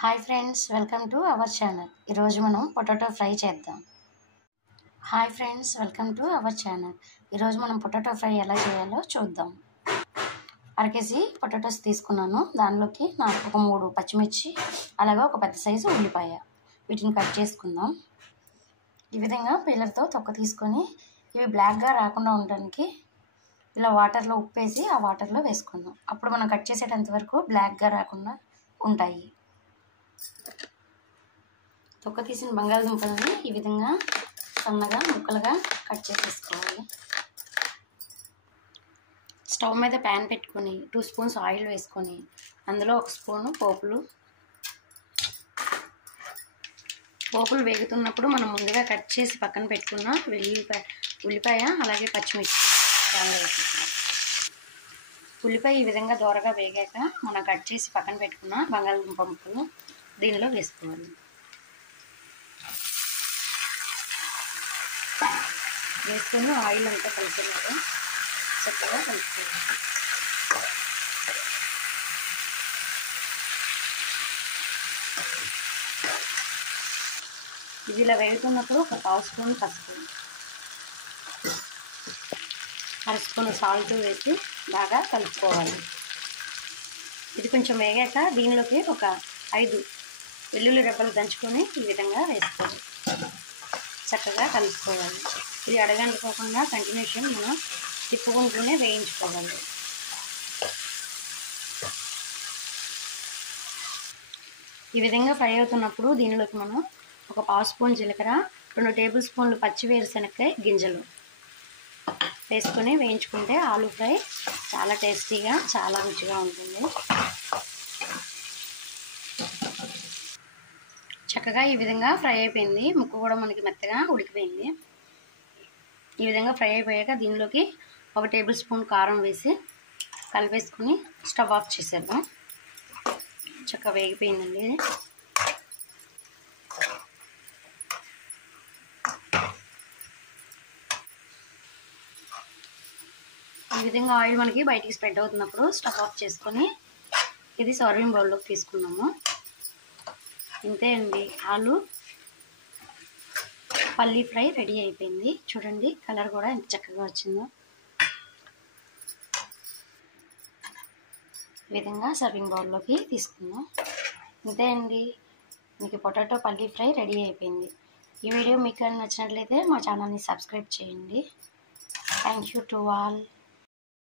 Hi friends, welcome to our channel. ఈరోజు మనం potato fry చేద్దాం. Hi friends, welcome to our channel. ఈరోజు మనం పొటాటో ఫ్రై ఎలా చేయాలో చూద్దాం. అరకేజీ పొటాటోస్ తీసుకున్నాను. దానిలోకి నాకు ఒక 3 పచ్చిమిర్చి, అలాగే ఒక పెద్ద సైజు ఉల్లిపాయ, వీటిని కట్ చేసుకుందాం. ఈ విధంగా పీలర్తో తొక్క తీసుకొని ఇవి బ్లాక్గా రాకుండా ఉండడానికి ఇలా వాటర్లో ఉప్పేసి ఆ వాటర్లో వేసుకుందాం. అప్పుడు మనం కట్ చేసేటంత వరకు బ్లాక్గా రాకుండా ఉంటాయి. తొక్క తీసిన బంగాళదుంపలని ఈ విధంగా సన్నగా ముక్కలుగా కట్ చేసేసుకోవాలి. స్టవ్ మీద ప్యాన్ పెట్టుకొని 2 స్పూన్స్ ఆయిల్ వేసుకొని అందులో 1 స్పూను పోపులు వేగుతున్నప్పుడు మనం ముందుగా కట్ చేసి పక్కన పెట్టుకున్న ఉల్లిపాయ అలాగే పచ్చిమిర్చి దానిలో వేసుకుంటాం. ఉల్లిపాయ ఈ విధంగా దోరగా వేగాక మనం కట్ చేసి పక్కన పెట్టుకున్న బంగాళదుంప ముక్కలు దీనిలో వేసుకోవాలి. వేసుకొని ఆయిల్ అంతా కలిసేలాగా చక్కగా కలుపుకోవాలి. ఇది ఇలా వేగుతున్నప్పుడు ఒక 1/2 స్పూన్ పసుపు, 1/2 స్పూన్ సాల్ట్ వేసి బాగా కలుపుకోవాలి. ఇది కొంచెం వేగాక దీనిలోకి ఒక 5 వెల్లుల్లి రెబ్బలు దంచుకొని ఈ విధంగా వేసుకోవాలి. చక్కగా కలుపుకోవాలి. ఇది అడగంటుకోకుండా కంటిన్యూషన్ మనం తిప్పుకుంటూనే వేయించుకోవాలి. ఈ విధంగా ఫ్రై అవుతున్నప్పుడు దీనిలోకి మనం ఒక 1/2 స్పూన్ జీలకర్ర, 2 టేబుల్ స్పూన్లు పచ్చి వేరుశనగకాయ గింజలు వేసుకొని వేయించుకుంటే ఆలూ ఫ్రై చాలా టేస్టీగా చాలా రుచిగా ఉంటుంది. చక్కగా ఈ విధంగా ఫ్రై అయిపోయింది. ముక్క కూడా మనకి మెత్తగా ఉడికిపోయింది. ఈ విధంగా ఫ్రై అయిపోయాక దీనిలోకి 1 టేబుల్ స్పూన్ కారం వేసి కలిపేసుకుని స్టవ్ ఆఫ్ చేసేద్దాం. చక్కగా వేగిపోయిందండి. ఈ విధంగా ఆయిల్ మనకి బయటికి స్ప్రెడ్ అవుతున్నప్పుడు స్టవ్ ఆఫ్ చేసుకొని ఇది సర్వింగ్ బౌల్లోకి తీసుకున్నాము. ఇంతే అండి, ఆలు పల్లీ ఫ్రై రెడీ అయిపోయింది. చూడండి, కలర్ కూడా ఎంత చక్కగా వచ్చిందో. ఈ విధంగా సర్వింగ్ బౌల్లోకి తీసుకుందాం. ఇంతే అండి, మీకు పొటాటో పల్లీ ఫ్రై రెడీ అయిపోయింది. ఈ వీడియో మీకు నచ్చినట్లయితే మా ఛానల్ని సబ్స్క్రైబ్ చేయండి. Thank you to all.